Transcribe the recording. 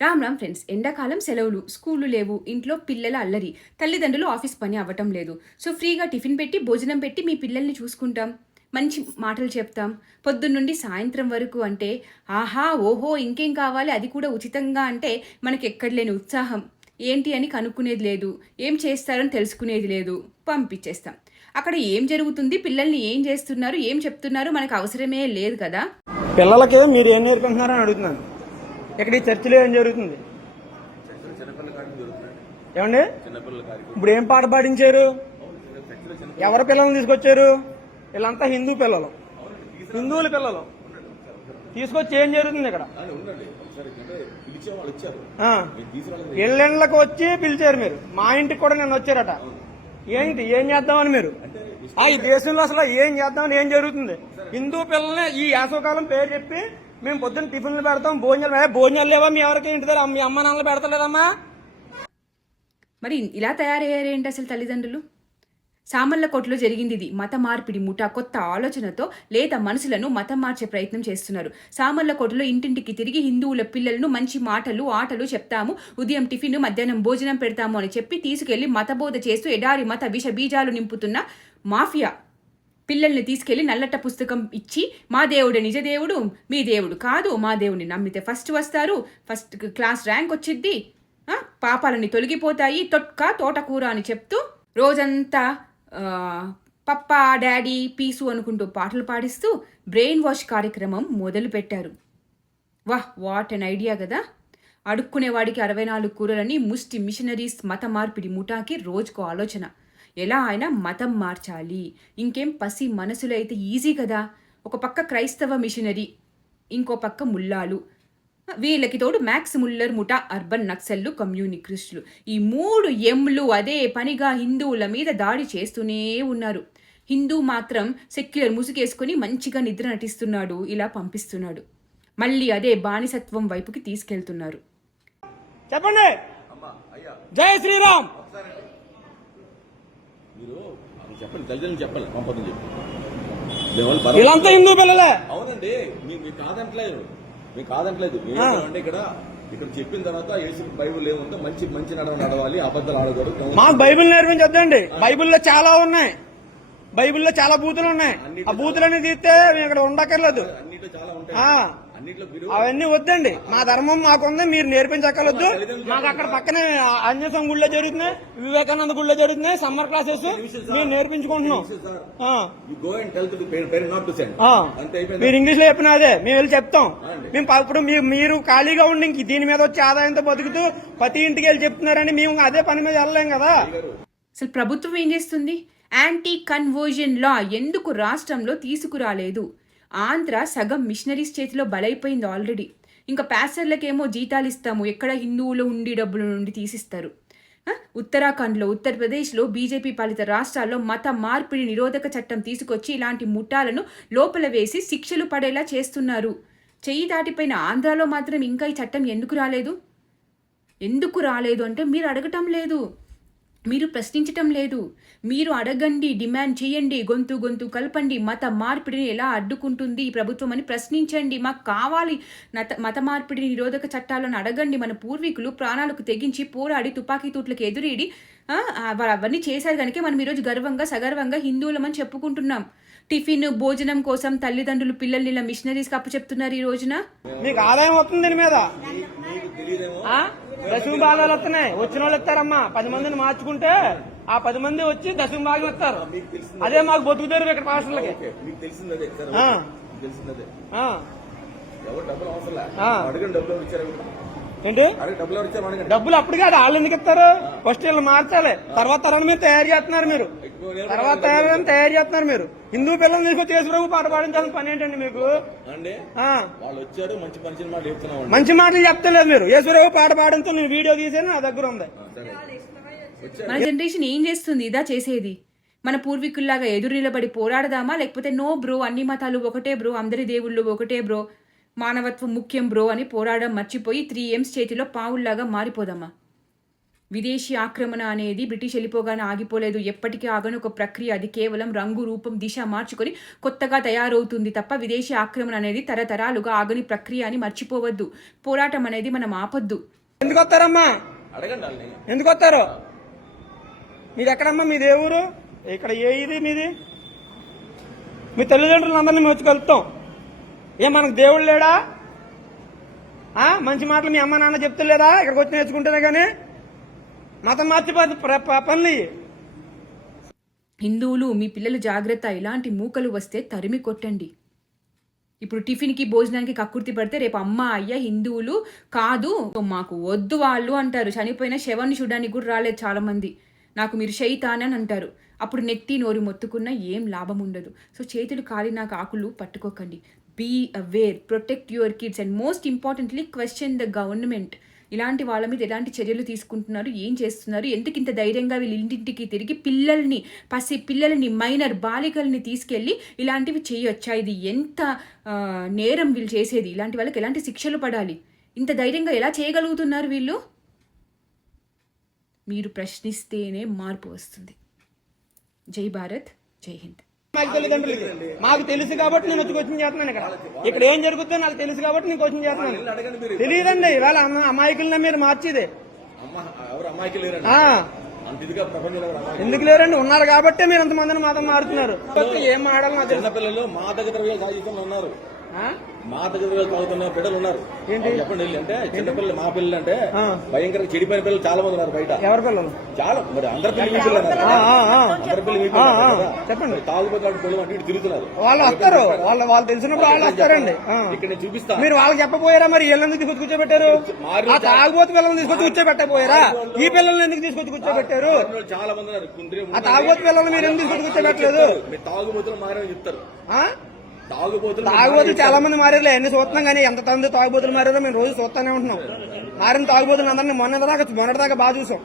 Ram Ram friends, ఎండాకాలం సెలవులు, స్కూళ్ళు లేవు, ఇంట్లో పిల్లల అల్లరి, తల్లిదండ్రులు ఆఫీస్ పని అవ్వటం లేదు. సో ఫ్రీగా టిఫిన్ పెట్టి భోజనం పెట్టి మీ పిల్లల్ని చూసుకుంటాం, మంచి మాటలు చెప్తాం. పొద్దున్నుండి సాయంత్రం వరకు అంటే ఆహా ఓహో ఇంకేం కావాలి, అది కూడా ఉచితంగా అంటే మనకి ఎక్కడలేని ఉత్సాహం. ఏంటి అని కనుక్కునేది లేదు, ఏం చేస్తారని తెలుసుకునేది లేదు, పంపించేస్తాం. అక్కడ ఏం జరుగుతుంది, పిల్లల్ని ఏం చేస్తున్నారు, ఏం చెప్తున్నారు మనకు అవసరమే లేదు కదా. పిల్లలకి మీరు ఏం నేర్పింటున్నారని అడుగుతున్నాను. ఇక్కడ ఈ చర్చిలో ఏం జరుగుతుంది ఏమండి? ఇప్పుడు ఏం పాట పాడించారు? ఎవరి పిల్లల్ని తీసుకొచ్చారు? వీళ్ళంతా హిందూ పిల్లలు, హిందువుల పిల్లలు తీసుకొచ్చి ఏం జరుగుతుంది ఇక్కడ? ఇళ్ళకి వచ్చి పిలిచారు మీరు. మా ఇంటికి కూడా నేను వచ్చారట. ఏంటి ఏం చేద్దామని మీరు? ఈ దేశంలో అసలు ఏం చేద్దామని ఏం జరుగుతుంది? హిందూ పిల్లల్ని ఈ వేసవకాలం పేరు చెప్పి మేము పొద్దున్న టిఫిన్లు పెడతాం, భోజనాలు లేవా మీ ఎవరికి? ఇంటి దగ్గర మీ అమ్మ నాన్నలు పెడతలేదమ్మా? మరి ఇలా తయారయ్యారేంటి అసలు తల్లిదండ్రులు? సామర్లకోటలో జరిగింది ఇది. మత మార్పిడి ముఠా కొత్త ఆలోచనతో లేదా మనసులను మతం మార్చే ప్రయత్నం చేస్తున్నారు. సామర్లకోటలో ఇంటింటికి తిరిగి హిందువుల పిల్లలను మంచి మాటలు ఆటలు చెప్తాము, ఉదయం టిఫిన్ మధ్యాహ్నం భోజనం పెడతాము అని చెప్పి తీసుకెళ్లి మతబోధ చేస్తూ ఎడారి మత విష బీజాలు నింపుతున్న మాఫియా పిల్లల్ని తీసుకెళ్లి నల్లట పుస్తకం ఇచ్చి మా దేవుడు నిజ దేవుడు, మీ దేవుడు కాదు, మా దేవుడిని నమ్మితే ఫస్ట్ వస్తారు, ఫస్ట్ క్లాస్ ర్యాంక్ వచ్చిద్ది, పాపాలని తొలగిపోతాయి, తోటకూర అని చెప్తూ రోజంతా పప్పా డాడీ పీసు అనుకుంటూ పాటలు పాడిస్తూ బ్రెయిన్ వాష్ కార్యక్రమం మొదలు పెట్టారు. వాట్ అన్ ఐడియా కదా. అడుక్కునేవాడికి 64 కూరలని ముష్టి మిషనరీస్ మత మార్పిడి ముఠాకి రోజుకో ఆలోచన. ఎలా అయినా మతం మార్చాలి. ఇంకేం పసి మనసులు అయితే ఈజీ కదా. ఒక పక్క క్రైస్తవ మిషనరీ, ఇంకో పక్క ముల్లాలు, వీళ్ళకి తోడు మ్యాక్స్ ముల్లర్ ముఠా అర్బన్ నక్సల్లు కమ్యూనిస్టులు. ఈ 3 ఎంలు అదే పనిగా హిందువుల మీద దాడి చేస్తూనే ఉన్నారు. హిందూ మాత్రం సెక్యులర్ ముసుగేసుకుని మంచిగా నిద్ర నటిస్తున్నాడు, ఇలా పంపిస్తున్నాడు. మళ్ళీ అదే బానిసత్వం వైపుకి తీసుకెళ్తున్నారు. చెప్పండి జై శ్రీరామ్. వీళ్ళంతా హిందూ పిల్లలే. అవునండి, మీకు కాదంటలేదు, అంటే ఇక్కడ చెప్పిన తర్వాత బైబుల్ ఏముందో మంచి మంచి నడవాలి, అబద్ధాలు ఆడకూడదు. మాకు బైబిల్ నేర్పించొద్దండి. బైబిల్లో చాలా ఉన్నాయి, బైబిల్లో చాలా బూతులు ఉన్నాయి. ఆ బూతులన్నీ తీస్తే ఇక్కడ ఉండక్కర్లేదు. అవన్నీ వద్దండి. మా ధర్మం మాకుంది, మీరు నేర్పించక్కర్లేదు. మాకు అక్కడ పక్కనే ఆంజనేయ గుళ్ళో జరుగుతున్నాయి, వివేకానంద గుళ్ళో జరుగుతున్నాయి సమ్మర్ క్లాసెస్, మేము నేర్పించుకుంటున్నాం. మీరు ఇంగ్లీష్ లో చెప్పిన అదే మేము వెళ్ళి చెప్తాం. మేము ఇప్పుడు మీరు ఖాళీగా ఉండి ఇంక దీని మీద వచ్చే ఆదాయంతో బతుకుతూ ప్రతి ఇంటికి వెళ్ళి చెప్తున్నారని మేము అదే పని మీద వెళ్ళలేం కదా. అసలు ప్రభుత్వం ఏం చేస్తుంది? యాంటీ కన్వర్జన్ లా ఎందుకు రాష్ట్రంలో తీసుకురాలేదు? ఆంధ్ర సగం మిషనరీస్ చేతిలో బలైపోయింది ఆల్రెడీ. ఇంకా ప్యాసర్లకేమో జీతాలు ఇస్తాము, ఎక్కడ హిందువులు ఉండి డబ్బుల నుండి తీసిస్తారు. ఉత్తరాఖండ్లో, ఉత్తరప్రదేశ్లో, బీజేపీ పాలిత రాష్ట్రాల్లో మత మార్పిడి నిరోధక చట్టం తీసుకొచ్చి ఇలాంటి ముఠాలను లోపల వేసి శిక్షలు పడేలా చేస్తున్నారు. చెయ్యి దాటిపోయిన ఆంధ్రాలో మాత్రం ఇంకా ఈ చట్టం ఎందుకు రాలేదు? ఎందుకు రాలేదు అంటే మీరు అడగటం లేదు, మీరు ప్రశ్నించటం లేదు. మీరు అడగండి, డిమాండ్ చేయండి, గొంతు కలపండి. మత మార్పిడిని ఎలా అడ్డుకుంటుంది ఈ ప్రభుత్వం అని ప్రశ్నించండి. మాకు కావాలి మత మార్పిడి నిరోధక చట్టాలను అడగండి. మన పూర్వీకులు ప్రాణాలకు తెగించి పోరాడి తుపాకీ తూట్లకు ఎదురీడి అవన్నీ చేశారు కనుక మనం ఈరోజు గర్వంగా సగర్వంగా హిందువులమని చెప్పుకుంటున్నాం. టిఫిన్ భోజనం కోసం తల్లిదండ్రులు పిల్లల్ని ఇలా మిషనరీస్కి అప్పు చెప్తున్నారు. ఈ రోజున మీకు ఆదాయం వస్తుంది దీని మీద. దశమ భాగాలు వస్తున్నాయి, వచ్చిన వాళ్ళు ఇస్తారమ్మా. 10 మందిని మార్చుకుంటే ఆ 10 మంది వచ్చి దశమ భాగం ఇస్తారు. అదే మాకు బతుకుతారు ఇక్కడ పాస్టర్లకి. ఏంటి డబ్బులు అప్పుడు కాదు, వాళ్ళు ఎందుకు ఇస్తారు? ఫస్ట్ వీళ్ళు మార్చాలి, తర్వాత తరాన్ని మీరు తయారు చేస్తున్నారు. మీరు హిందూ పిల్లల్ని తీసుకొచ్చి యేసుప్రభు పాట పాడించాల్సిన పని ఏంటండి మీకు? మంచి మాటలు చెప్తలేదు మీరు. యేసుప్రభు పాట పాడంతో నేను వీడియో తీసాను, నా దగ్గర ఉంది. మన జనరేషన్ ఏం చేస్తుంది? ఇదా చేసేది? మన పూర్వీకుల్లాగా ఎదురు నిలబడి పోరాడదామా? లేకపోతే నో బ్రో, అన్ని మతాలు ఒకటే బ్రో, అందరి దేవుళ్ళు ఒకటే బ్రో, మానవత్వం ముఖ్యం బ్రో అని పోరాడడం మర్చిపోయి 3 M's చేతిలో పావుల్లాగా మారిపోదామా? విదేశీ ఆక్రమణ అనేది బ్రిటిష్ వెళ్ళిపోగానే ఆగిపోలేదు, ఎప్పటికీ ఆగని ఒక ప్రక్రియ. అది కేవలం రంగు, రూపం, దిశ మార్చుకొని కొత్తగా తయారవుతుంది తప్ప విదేశీ ఆక్రమణ అనేది తరతరాలుగా ఆగని ప్రక్రియ అని మర్చిపోవద్దు. పోరాటం అనేది మనం ఆపొద్దు. ఎందుకు వస్తారమ్మా? అడగండి వాళ్ళని. ఎందుకు వస్తారు? మీది ఎక్కడమ్మా? మీ దేవురు ఇక్కడ ఇది మీది? మీ తల్లిదండ్రులందరినీ మేము వచ్చి కలుపుతాం. మనకు దేవుడు లేడా? మంచి మాటలు మీ అమ్మ నాన్న చెప్తలేదా? ఇక్కడికి వచ్చి నేర్చుకుంటేనే కానీ మతం మార్చి పనులు. హిందువులు, మీ పిల్లలు జాగ్రత్త, ఇలాంటి మూకలు వస్తే తరిమి కొట్టండి. ఇప్పుడు టిఫిన్కి భోజనానికి కక్కుర్తి పడితే రేపు అమ్మ అయ్య హిందువులు కాదు మాకు వద్దు వాళ్ళు అంటారు. చనిపోయిన శవాన్ని చూడడానికి కూడా రాలేదు చాలా మంది. నాకు మీరు శైతాన్ అని అంటారు. అప్పుడు నెత్తి నోరు మొత్తుకున్నా ఏం లాభం ఉండదు. సో చేతులు కాలినాక ఆకులు పట్టుకోకండి. Be aware, protect your kids and most importantly question the government. ఇలాంటి వాళ్ళ మీద ఎలాంటి చర్యలు తీసుకుంటున్నారు, ఏం చేస్తున్నారు, ఎందుకు ఇంత ధైర్యంగా వీళ్ళు ఇంటింటికి తిరిగి పిల్లల్ని మైనర్ బాలికల్ని తీసుకెళ్ళి ఇలాంటివి చేయొచ్చా? ఇది ఎంత నేరం వీళ్ళు చేసేది. ఇలాంటి వాళ్ళకి ఎలాంటి శిక్షలు పడాలి? ఇంత ధైర్యంగా ఎలా చేయగలుగుతున్నారు వీళ్ళు? మీరు ప్రశ్నిస్తేనే మార్పు వస్తుంది. జై భారత్, జై హింద్. తల్లిదండ్రులకి మాకు తెలుసు కాబట్టి నేను వచ్చి కోచింగ్ చేస్తున్నాను. ఇక్కడ ఏం జరుగుతుందో నాకు తెలుసు కాబట్టి నేను కోచింగ్ చేస్తున్నాను. తెలియదండి ఇవాళ అమాయకులనే మీరు మార్చేది. ఎందుకు లేరండి? ఉన్నారు కాబట్టి మీరు అంతమందిని మాత్రం మారుతున్నారు. ఏం మాడాలి? చిన్నపిల్లలు మాదక ద్రవ్యాలు సాధించడంలో ఉన్నారు. మాదక ద్రవ్యాలు తాగుతున్న బిడ్డలు ఉన్నారు. చెప్పండి అంటే చిన్నపిల్లలు, మా పిల్లలు అంటే భయంకరంగా చెడిపోయిన పిల్లలు చాలా మంది ఉన్నారు బయట. ఎవరి పిల్లలు? చాలా మరి అందరి పిల్లలు చెప్పండి. తాగుబోతాడు పిల్లలు అంటే ఇటు తిరుగుతున్నారు. వాళ్ళు వస్తారు, వాళ్ళు తెలిసినప్పుడు వాళ్ళు వస్తారండి. ఇక్కడ నేను చూపిస్తాను. మీరు వాళ్ళకి చెప్పపోయారా? మరి వీళ్ళని తీసుకొచ్చి కూర్చోబెట్టారు. ఆ తాగుబోతు పిల్లల్ని తీసుకొచ్చి కూర్చోబెట్టకపోయారా? ఈ పిల్లల్ని ఎందుకు తీసుకొచ్చి కూర్చోబెట్టారు? చాలా మంది ఉన్నారు. ఆ తాగుబోతు పిల్లల్ని మీరు ఎందుకు తీసుకొచ్చి కూర్చోబెట్టలేదు? మీరు తాగుబోతులు మారని చెప్తారు. తాగుబోతులు చాలా మంది మారారు. ఎన్ని చూస్తున్నాం కానీ ఎంత తండ్రి తాగుబోతులు మారారో మేము రోజు చూస్తానే ఉంటున్నాం. మారిన తాగుబోతులు అందరినీ మొన్నటిదాకా బాగా చూసాం.